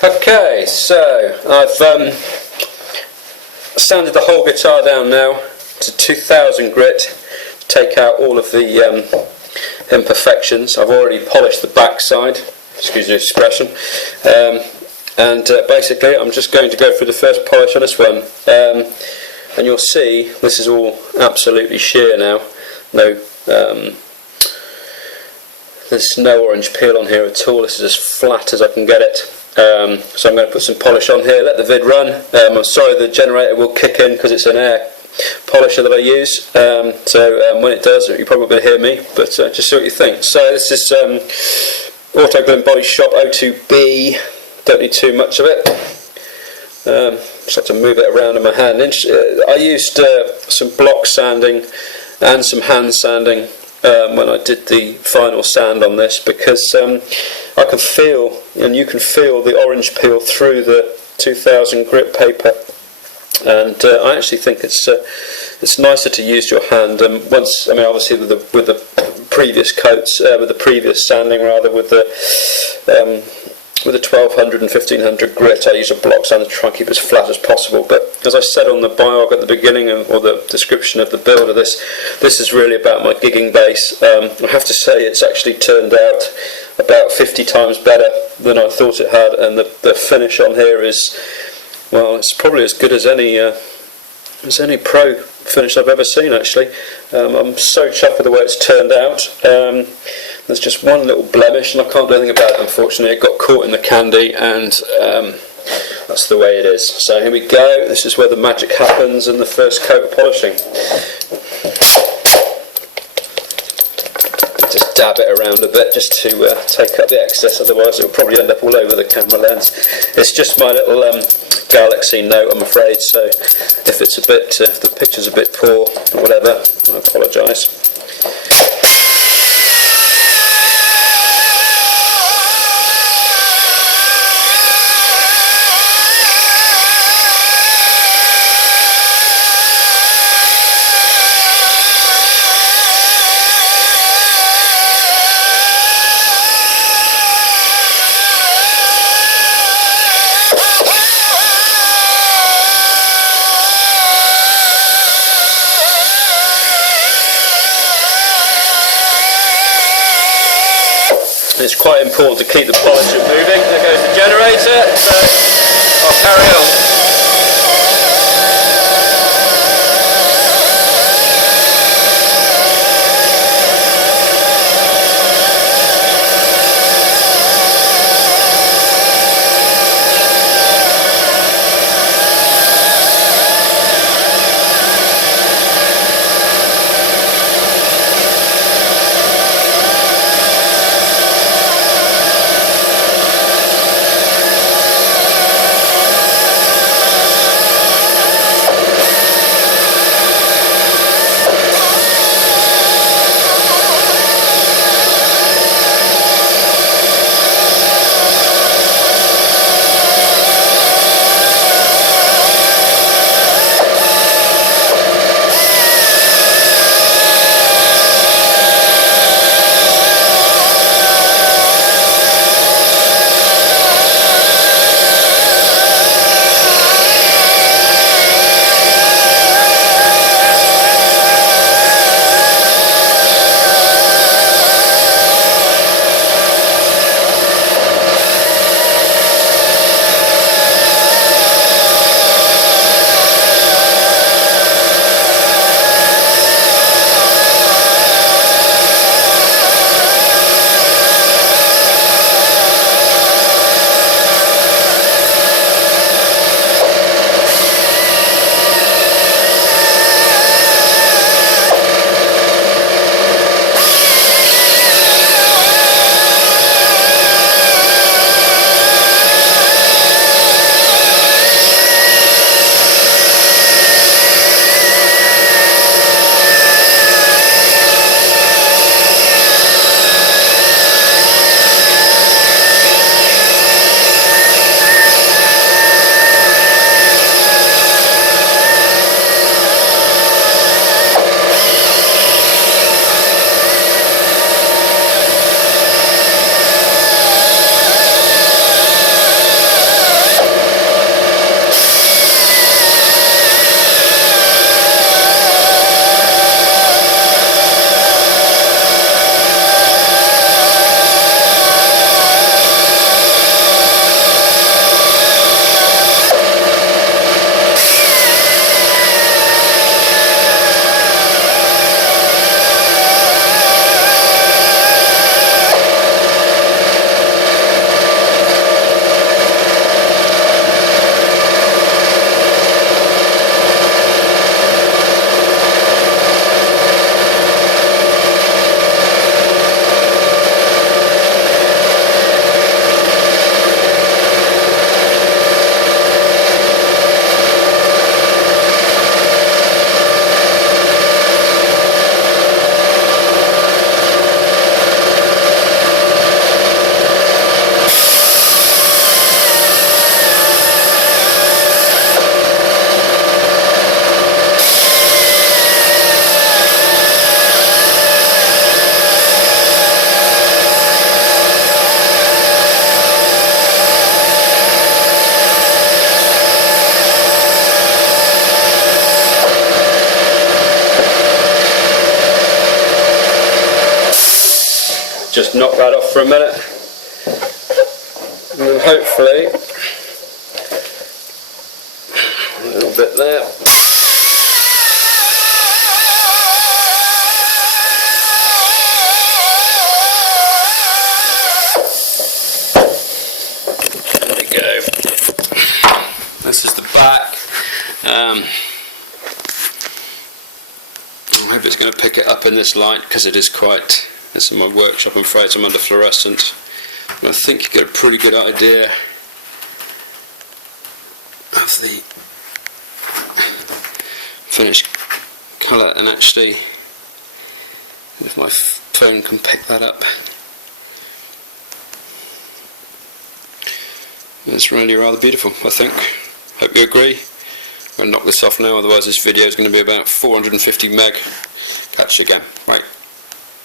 Okay, so I've sanded the whole guitar down now to 2000 grit to take out all of the imperfections. I've already polished the back side, excuse the expression, and basically I'm just going to go through the first polish on this one, and you'll see this is all absolutely sheer now. There's no orange peel on here at all. This is as flat as I can get it. So I'm going to put some polish on here, let the vid run. I'm sorry the generator will kick in because it's an air polisher that I use, so when it does you're probably going to hear me, but just see what you think. So this is Auto Glue Body Shop 02B, don't need too much of it. Just have to move it around in my hand. I used some block sanding and some hand sanding when I did the final sand on this, because I can feel, and you can feel, the orange peel through the 2000 grit paper, and I actually think it's nicer to use your hand. Once, I mean, obviously with the previous coats, with the previous sanding rather, with the 1200 and 1500 grit, I use a block sander to try and keep it as flat as possible. But as I said on the biog at the beginning, or the description of the build of this is really about my gigging bass. I have to say it's actually turned out about 50 times better than I thought it had, and the finish on here is, well, it's probably as good as any pro finish I've ever seen, actually. I'm so chuffed with the way it's turned out. There's just one little blemish and I can't do anything about it, unfortunately. It got caught in the candy, and that's the way it is. So here we go. This is where the magic happens in the first coat of polishing. Just dab it around a bit just to take up the excess, otherwise it will probably end up all over the camera lens. It's just my little Galaxy Note, I'm afraid, so if it's if the picture's a bit poor or whatever, I apologise. It's quite important to keep the polisher moving. There goes the generator, so I'll carry on. just knock that off for a minute, and then hopefully a little bit there. There we go. This is the back. I hope it's going to pick it up in this light, because it is quite, it's in my workshop, I'm afraid, so I'm under fluorescent. And I think you get a pretty good idea of the finished colour, and actually if my phone can pick that up, it's really rather beautiful, I think. Hope you agree. I'm going to knock this off now, otherwise this video is going to be about 450 meg. Catch you again. Right.